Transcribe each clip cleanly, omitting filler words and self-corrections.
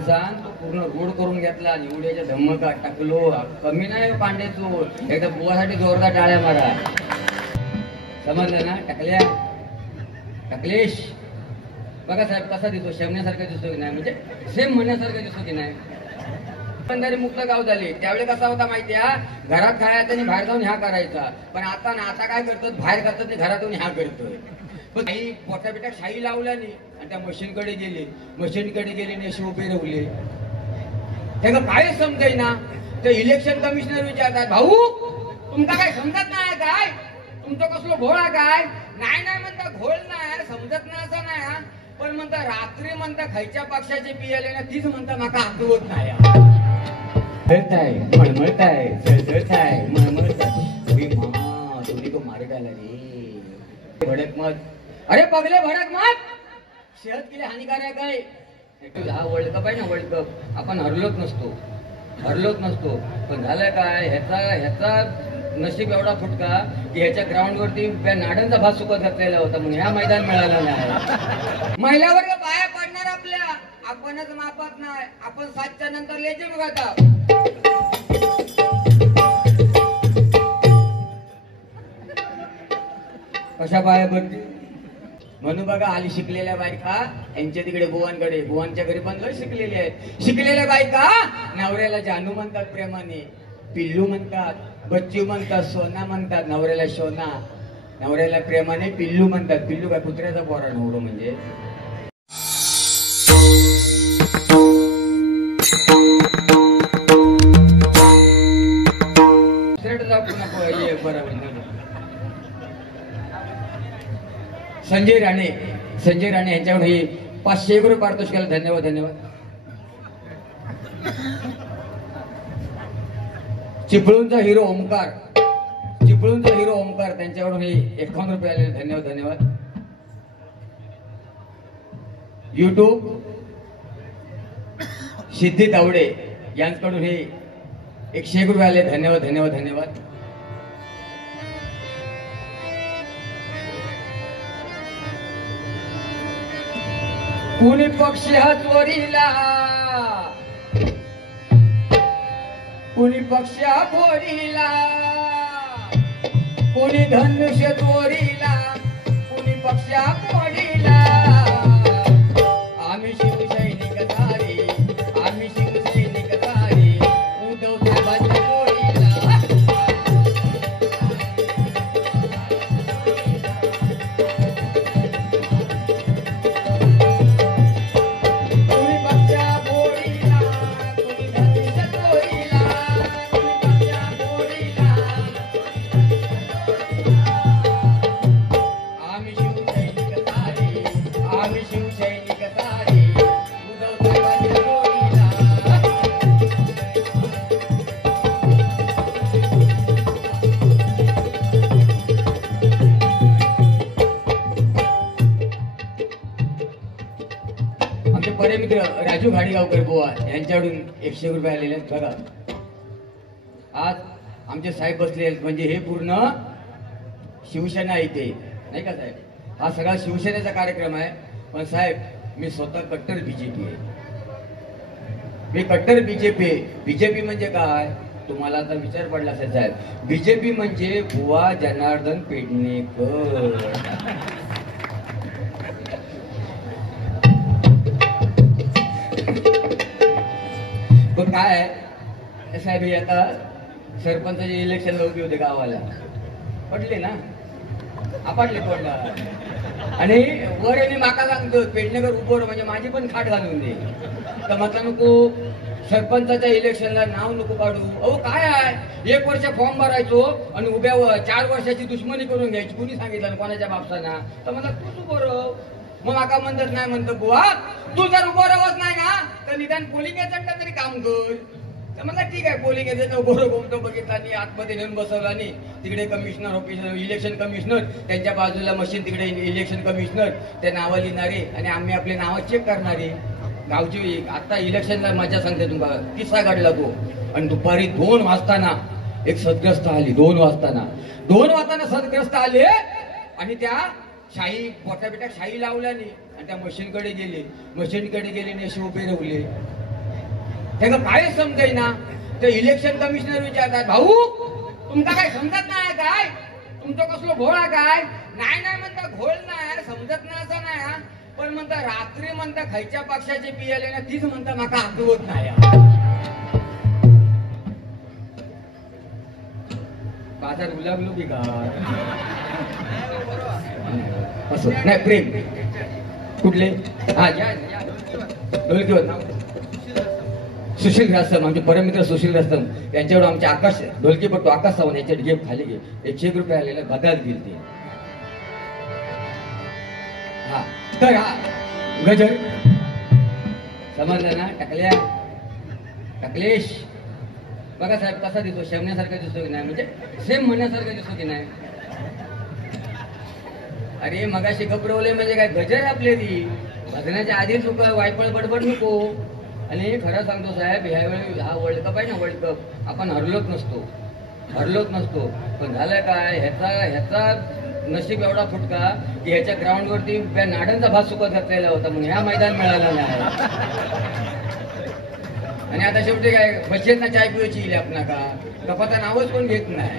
दिवसान तो पूर्ण रोड करून घेतला आणि उड्याच्या धमका टाकलो. कमी नाही पांडे चोर, एकदा बुवासाठी जोरदार टाळ्या मारा. समजलं ना? टाकलेश बघा साहेब कसा दिसतो, शेमण्यासारखा दिसतो की नाही, म्हणजे सेम म्हणण्यासारखा दिसतो की नाही. बंधारी मुक्त गाव झाले त्यावेळी कसा होता माहिती आहे, घरात खायचा आणि बाहेर जाऊन ह्या करायचा. पण आता ना, आता काय करतात, बाहेर करतात ते घरातून ह्या करतोय. पण काही पोटा बिटा शाई लावला नाही आणि त्या मशीनकडे गेले आणि असे उभे राहिले. त्याला काय समजाय ना, ते इलेक्शन कमिशनर विचारतात, भाऊ तुमका काय समजत नाही काय, तुमचं कसलं घोळ आहे काय. नाही म्हणता घोळ नाही, समजत नाही असं नाही, पण म्हणता रात्री म्हणता खायच्या पक्षाचे पियाले ना, तीच म्हणता माका आठवत नाही. मळमळताय जळजळताय दोन्ही तो मार्गाला रे भडक मत. अरे पगले भडक मत, सेहत केली हानिकारक आहे. हा वर्ल्ड कप आहे ना, वर्ल्ड कप आपण हरलोच नसतो. पण झालं काय, ह्याचा नशीब एवढा फुटका की ह्याच्या ग्राउंड वरती नाड्यांचा भात सुकत घातलेला होता, म्हणून ह्या मैदान मिळाला नाही. महिला वर्ग पाया पडणार आपल्या, आपणच मापात नाही. आपण 7च्या नंतर लेजे बघा. कशा पाया पडते म्हणून बघा, आली शिकलेल्या बायका यांच्या तिकडे बुवांकडे, बुवांच्या घरी पण लय शिकलेले आहेत. शिकलेल्या बायका नवऱ्याला जानू म्हणतात, प्रेमाने पिल्लू म्हणतात, बच्चू म्हणतात, सोना म्हणतात. नवऱ्याला सोना, नवऱ्याला प्रेमाने पिल्लू म्हणतात. पिल्लू काय कुत्र्याचा पोरा नवरो म्हणजे. संजय राणे यांच्याकडून ही 500 रुपये पारितोषिक केलं. धन्यवाद. चिपळूणचा हिरो ओमकार त्यांच्याकडून ही 51 रुपये आले. धन्यवाद. युट्यूब सिद्धी तावडे यांच्याकडून हे 101 रुपये आले. धन्यवाद. कुणी पक्ष हा चोरीला, कुणी पक्ष फोडीला, कुणी धनुष्य चोरीला, कुणी पक्ष फोडीला. आम्ही शिवसैनिक सारे, उद्धव साहेबांच्या जोडीला. बरे मित्र राजू घाडीगावकर बुवा यांच्याकडून 100 रुपये आलेले आहेत. बघा आज आमचे साहेब बसले आहेत, म्हणजे हे पूर्ण शिवसेना इथे नाही का साहेब. हा सगळा शिवसेनेचा कार्यक्रम आहे. पण साहेब मी स्वतः कट्टर बीजेपी आहे. मी कट्टर बीजेपी म्हणजे काय तुम्हाला आता विचार पडला असेल साहेब. बीजेपी म्हणजे बुवा जनार्दन पेडणेकर. पण काय साहेब, हे आता सरपंचाचे इलेक्शन उभी होते गावाला, पडले ना, आपटले तोंडा. आणि वर यांनी माका सांगतो पेडणेकर उभं म्हणजे माझी पण खाट घालून दे. तर म्हटलं नको सरपंचाच्या इलेक्शनला नाव नको काढू. अहो काय आहे, 1 वर्ष फॉर्म भरायचो आणि उभ्या 4 वर्षाची दुश्मनी करून घ्यायची. कुणी सांगितलं कोणाच्या बापसाना. तर म्हणलं तूच उभं राह. मग माका म्हणतात नाही, म्हणतो बुवा तू जर उभं राहत नाही ना तर निदान पोलिंग एजंटला तरी काम कर. तर म्हणलं ठीक आहे, पोलिंग एजंट उभं घुमतो बघितला आणि आतमध्ये नेऊन बसवला. आणि तिकडे कमिशनर ऑफिसर, इलेक्शन कमिशनर, त्यांच्या बाजूला मशीन, तिकडे इलेक्शन कमिशनर, त्या नावं लिहिणारे आणि आम्ही आपले नावं चेक करणारे. गावची आता इलेक्शनला मजा सांगते तुम्हाला, किस्सा घडला तो. आणि दुपारी 2 वाजताना एक सदग्रस्त आली. 2 वाजताना सदग्रस्त आले आणि त्या शाही पोटा बिटा शाही लावल्याने आणि त्या मशीनकडे गेले आणि असे उभे राहिले. त्याला काय समजाय ना. ते इलेक्शन कमिशनर विचारतात, भाऊ तुमका काय समजत नाही काय, तुमचं कसलं घोळ आहे काय. नाही नाही म्हणता, घोळ नाही समजत नाही असं नाही, पण म्हणता रात्री म्हणता खायच्या पक्षाची पियाले ना तीच म्हणता माका आठवत नाही. बाजार गुलाबलो की का असं नाही. प्रेम कुठले, हा या ढोलकी होत ना, सुशील रास्तम, आमचे परमित्र सुशील रास्तम यांच्यावर आमचे आकाश ढोलकीपट्टू आकाश सावंत यांच्या गेम खाली गे 101 रुपये आलेला बदाल गेल ते. हा तर हा गजर समजलं ना. टाकल्या टाकलेश बघा साहेब कसा दिसतो, शेमण्यासारखा दिसतो की नाही, म्हणजे सेम म्हणण्यासारखा दिसतो की नाही. अरे मगाशी गपरवले म्हणजे काय गजर आपले ती भजनाच्या आधी चुका वायपळ बडबड नको. आणि खरं सांगतो साहेब, ह्यावेळी हा वर्ल्ड कप आहे ना, वर्ल्ड कप आपण हरलोच नसतो. पण झालं काय, ह्याचा नशीब एवढा फुटका की ह्याच्या ग्राउंडवरती नाड्यांचा भात सुकत घातलेला होता म्हणून ह्या मैदान मिळाला नाही. आणि आता शेवटी काय बसेल ना चाय पिवायची येईल आपणा का, कपाचा नावच कोण घेत नाही.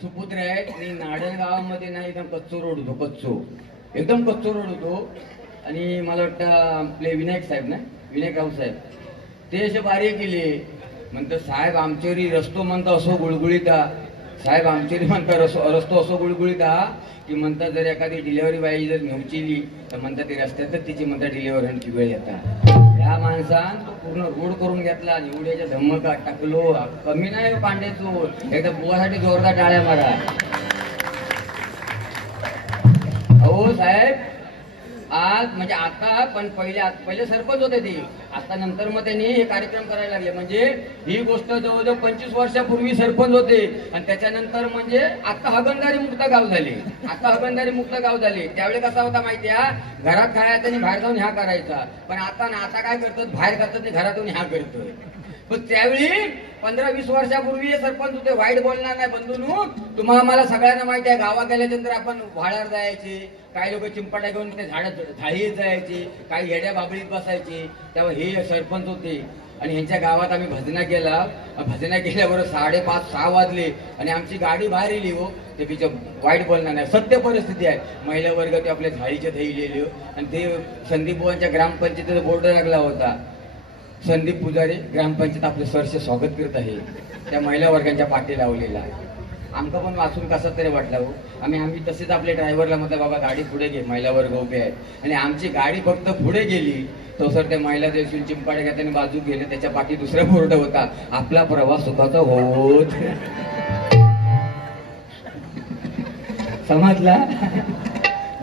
सुपुत्र आहेत आणि नाडण गावामध्ये ना एकदम कच्चो रोड होतो. आणि मला वाटतं आपले विनायक साहेब ना, विनायक राव साहेब ते असे बारीक केले म्हणतात, साहेब आमच्यावरी रस्तो म्हणता असो गुळगुळीता, साहेब आमच्यावरी म्हणता रस्तो असो गुळगुळीता की म्हणतात जर एखादी डिलेव्हरी बाई जर नेवचिली तर म्हणतात ते रस्त्यातच तिची म्हणतात डिलेव्हरीची वेळ येतात. ह्या माणसान तो पूर्ण रोड करून घेतला, निवड्याच्या धम्मका टाकलो. कमी नाही पांड्याचो, एकदा बुवासाठी जोरदार टाळ्या मारा. हो साहेब, आज म्हणजे आता पण पहिले सरपंच होते ते, आता नंतर मग त्यांनी हे कार्यक्रम करायला लागले. म्हणजे ही गोष्ट जवळजवळ 25 वर्षापूर्वी सरपंच होते आणि त्याच्यानंतर म्हणजे आता हगणदारी मुक्त गाव झाले. त्यावेळी कसा होता माहिती आहे, घरात खायचा आणि बाहेर जाऊन ह्या करायचा. पण आता काय करतात, बाहेर करतात आणि घरातून ह्या करतोय. पण त्यावेळी 15-20 वर्षापूर्वी हे सरपंच होते. वाईट बोलणार नाही बंधूंनो, तुम्हाला मला सगळ्यांना माहिती आहे, गावात गेल्यानंतर आपण वाड्यावर जायचे, काही लोक चिंपाट्या घेऊन ते झाडीत जायचे, काही येड्या बाबळीत बसायचे. तेव्हा हे सरपंच होते आणि ह्यांच्या गावात आम्ही भजना केल्यावर 5:30-6 वाजले आणि आमची गाडी बाहेर येली. हो ते तिच्या वाईट बोलणार नाही, सत्य परिस्थिती आहे. महिला वर्ग ते आपल्या झाडीच्या धैलेले आणि ते संदीप बुवांच्या ग्रामपंचायतीचा बोर्ड लागला होता, संदीप पुजारी ग्रामपंचायत आपले सरसे स्वागत करत आहे. त्या महिला वर्गांच्या पाठी लावलेला आहे. आमका पण वाचून कसं तरी वाटलं हो. आम्ही तसेच आपल्या ड्रायव्हरला म्हटलं, बाबा गाडी पुढे घे, महिला वर्ग उभे आहेत. आणि आमची गाडी फक्त पुढे गेली तो सर त्या महिला देसून चिंपाड्या घेताना बाजू गेले, त्याच्या पाठी दुसरा बोर्ड होता, आपला प्रवास सुखाचा होत. समजला,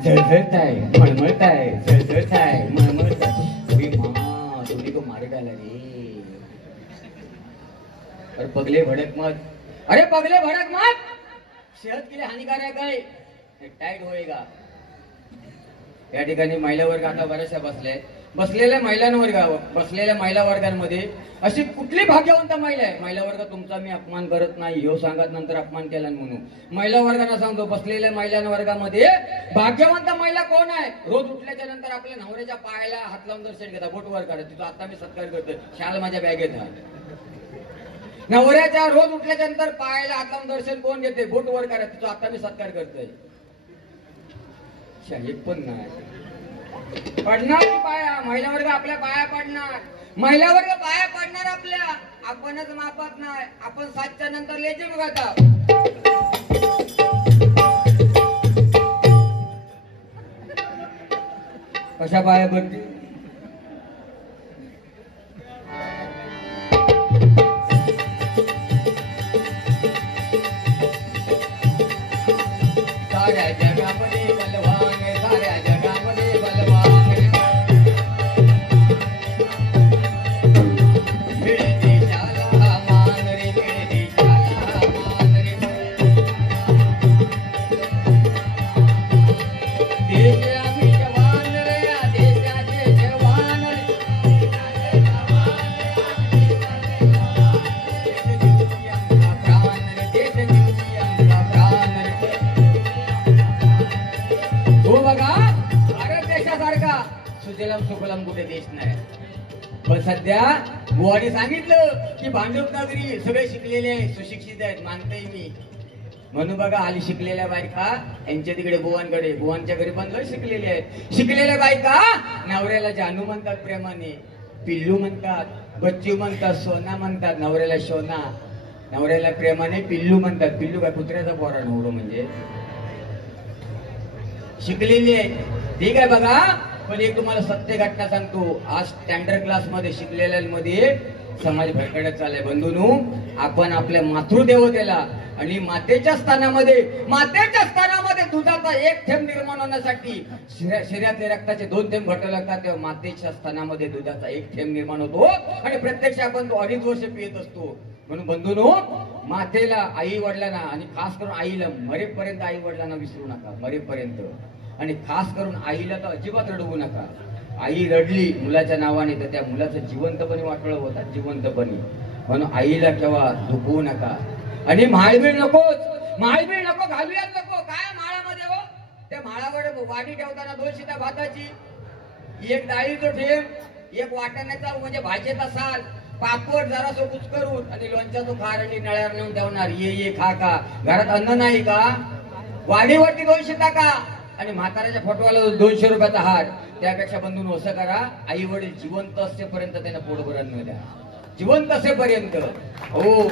झळझळत आहे, मळमळत आहे, झळझळत आहे, मळमळत आहे. तो मार्गाला रे. अरे पगले भडक मत, सेहत के लिए हानिकारक आहे, टाईट होएगा. या ठिकाणी महिला वर्ग आता बऱ्याचशा बसलेल्या महिला वर्गांमध्ये अशी कुठली भाग्यवंत महिला आहे. महिला वर्ग तुमचा मी अपमान करत नाही, हो सांगत नंतर अपमान केला म्हणून. महिला वर्गांना सांगतो, बसलेल्या महिला वर्गामध्ये भाग्यवंत महिला कोण आहे. रोज उठल्याच्या नंतर आपल्या नवऱ्याच्या पायाला हात लावून दर्शन घेता, बोट वर काढत, तिथं आता मी सत्कार करतोय, शाल माझ्या बॅगेत आहे. नवऱ्याच्या रोज उठल्याच्या नंतर पायाला हात लावून दर्शन कोण घेते? बोट वर करा, तिचा आता मी सत्कार करतोय. एक पण नाही पडणार पाया. महिला वर्ग आपल्या पाया पडणार, महिला वर्ग पाया पडणार आपल्या. आपणच मापत नाही, आपण 7च्या नंतर लेजिम गाता. कशा पाया पडते? साऱ्या जगामध्ये बलवान, साऱ्या जगामध्ये बलवान. मिळे देशाला मान रे, मिळे देशाला मान रे. देश आम्ही जवान रे, या देशाचे जवान रे. देश जिंकू आमचा प्राण रे, देश जिंकू आमचा प्राण रे. हो बघा, भारत देशासारखा सुजलम सुफलम कुठे देश नाही. पण सध्या बुवाने सांगितलं की भांडूप नगरी सगळे शिकलेले आहेत, सुशिक्षित आहेत, मानतोय मी. म्हणून बघा आली शिकलेल्या बायका यांच्या तिकडे बुवांकडे, बुवांच्या घरी पण लय शिकलेले आहेत. शिकलेल्या बायका नवऱ्याला जानू म्हणतात, प्रेमाने पिल्लू म्हणतात, बच्चू म्हणतात, सोना म्हणतात. नवऱ्याला सोना, नवऱ्याला प्रेमाने पिल्लू म्हणतात. पिल्लू काय कुत्र्याचा पोरा नवरो म्हणजे. शिकलेली आहे, ठीक आहे बघा. पण एक तुम्हाला सत्य घटना सांगतो. आज स्टँडर्ड क्लास मध्ये शिकलेल्यांमध्ये समाज भरकटत चाललाय. बंधूंनो, आपण आपल्या मातृदेवतेला आणि मातेच्या स्थानामध्ये दुधाचा 1 थेंब निर्माण होण्यासाठी शरीरातल्या रक्ताचे 2 थेंब घटावे लागतात. तेव्हा मातेच्या स्थानामध्ये दुधाचा 1 थेंब निर्माण होतो आणि प्रत्यक्ष आपण तो 2.5 वर्ष पियत असतो. म्हणून बंधूंनो, मातेला, आई वडिलांना आणि खास करून आईला मरेपर्यंत आई वडिलांना विसरू नका, मरेपर्यंत. आणि खास करून आईला तर अजिबात रडवू नका. आई रडली मुलाच्या नावाने तर त्या मुलाचं जिवंतपणे वाटोळं होतात, जिवंतपणे. म्हणून आईला केव्हा दुखवू नका. आणि माळबीळ नकोच, माळबीळ नको, घालूयाच नको. काय माळामध्ये हो, त्या माळावर वाटी ठेवताना 2 शिता भाताची, 1 डाळीचं ठेव, 1 वाटाण्याचा म्हणजे भाजीचा साल, पापड जरासं कुचकरून आणि लोणच्याचं खार आणि नळ्यावर नेऊन ठेवणार. ये खा का. घरात अन्न नाही का? वाडीवरती 2 शिता का आणि म्हाताऱ्याच्या फोटोला 200 रुपयाचा हार. त्यापेक्षा बंधून असं करा, आई वडील जिवंत असेपर्यंत त्यांना पोटभर अन्न द्या, जिवंत असेपर्यंत. हो,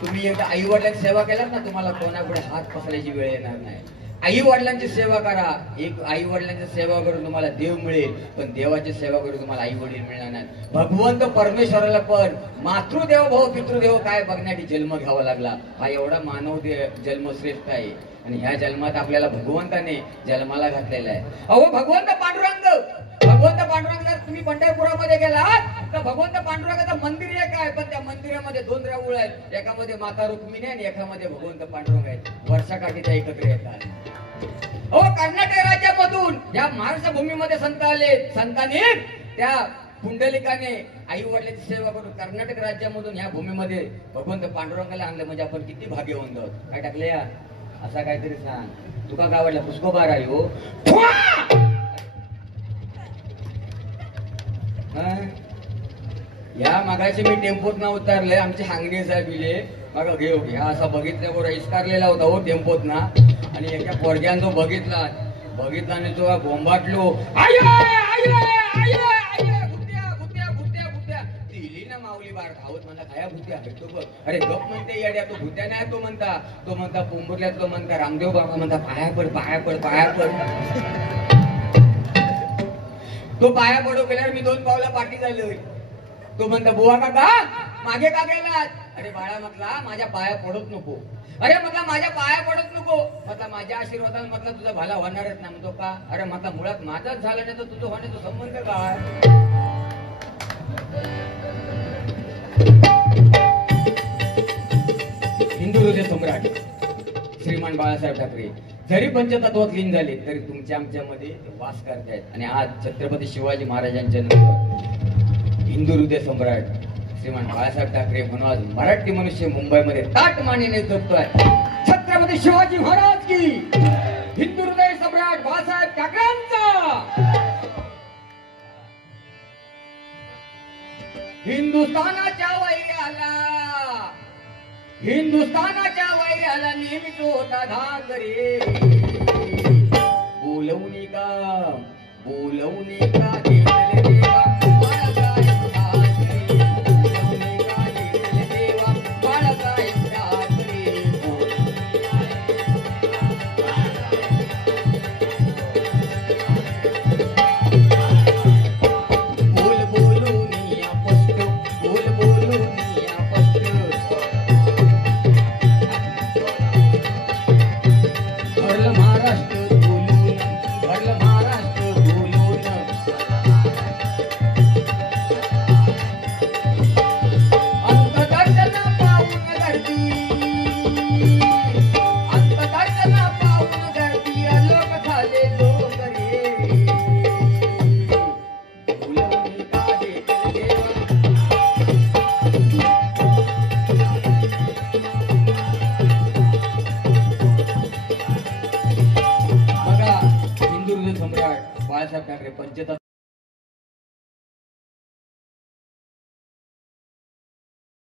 तुम्ही एकदा आई वडिलांची सेवा केलात ना, तुम्हाला कोणापुढे हात पसरायची वेळ येणार नाही. आई वडिलांची सेवा करा. एक आई वडिलांची सेवा करून तुम्हाला देव मिळेल, पण देवाची सेवा करून तुम्हाला आई वडील मिळणार नाही. भगवंत परमेश्वराला पण मातृदेव भाऊ पितृदेव काय बघण्यासाठी जन्म घ्यावा लागला. हा एवढा मानव जन्म श्रेष्ठ आहे. आणि ह्या जन्मात आपल्याला भगवंताने जन्माला घातलेला आहे. अहो भगवंत पांडुरंग, भगवंत पांडुरंग. जर तुम्ही पंढरपुरामध्ये गेलात तर भगवंत पांडुरंगाचं मंदिर एक आहे, पण त्या मंदिरामध्ये 2 राऊळ आहेत. एकामध्ये माता रुक्मिणी आणि एकामध्ये भगवंत पांडुरंग आहेत. वर्षाकाठी त्या एकत्र येतात. अहो कर्नाटक राज्यामधून या महाराष्ट्र भूमीमध्ये संत आले. संतांनी त्या पुंडलिकाने आई वडिलांची सेवा करून कर्नाटक राज्यामधून या भूमीमध्ये भगवंत पांडुरंगाला आणलं. म्हणजे आपण किती भाग्यवंत आहोत. काय टाकले या असा काहीतरी सांग. तुका काय वाटलं? पुष्कोबार आहे हो. या मागाशी मी टेम्पोत ना उतरले, आमचे हांगणे साहेब इले बघा घेऊ ह्या असा बघितल्यावर इस्कारलेला होता हो टेम्पोत ना. आणि एका पोरग्यान जो बघितला आणि तो बोंबाटलो, माऊली बार धावत म्हणला खाया भूत्या भेटतो बघ. अरे गप म्हणते येड्या, तो भूत्या नाही तो म्हणता पोंबुर्ल्यातलो म्हणता रामदेव बाबा म्हणता पाया पड पाया पड पाया पड. तो पाया पडो गेल्यावर मी 2 पावला पाठी झालोय. तो म्हणता बुवा काका मागे का गेलात? अरे बाळा म्हटला माझ्या पाया पडत नको. अरे म्हटला माझ्या पाया पडत नको. म्हटला माझ्या आशीर्वादाने म्हटलं तुझा भला होणारच ना. म्हणतो का? अरे म्हटला मुळात माझाच झाला नाही तर तुझं होण्याचा संबंध काय? हिंदू हृदय सम्राट श्रीमान बाळासाहेब ठाकरे जरी पंचतत्वात लीन झाले तरी तुमच्या आमच्यामध्ये वास करतायत. आणि आज छत्रपती शिवाजी महाराजांच्या नंतर हिंदू हृदय सम्राट श्रीमान बाळासाहेब ठाकरे म्हणून आज मराठी मनुष्य मुंबईमध्ये ताट मानेने जगतोय. छत्रपती शिवाजी महाराज की, हिंदू हृदय सम्राट बाळासाहेब ठाकरेंचा. हिंदुस्थानाच्या वैर्याला हिंदुस्थानाच्या वैऱ्याला नेहमीच होता धाकरे बोलवणी का घेतले देवा बाळासाहेब ठाकरे बोलवणी का घेतले देवा बाळासाहेब ठाकरे बोल बोलून या स्पष्ट बोल बोलून या स्पष्ट भरलं महाराष्ट्र बोलून भरलं महाराष्ट्र बोलून अंतदर्शना पाहून गर्दी अंतदर्शना पाहून गर्दी लोक झाले लोक रे बोलवणी का घेतले देवा बघा हिंदू सम्राट बाळासाहेब ठाकरे पंचत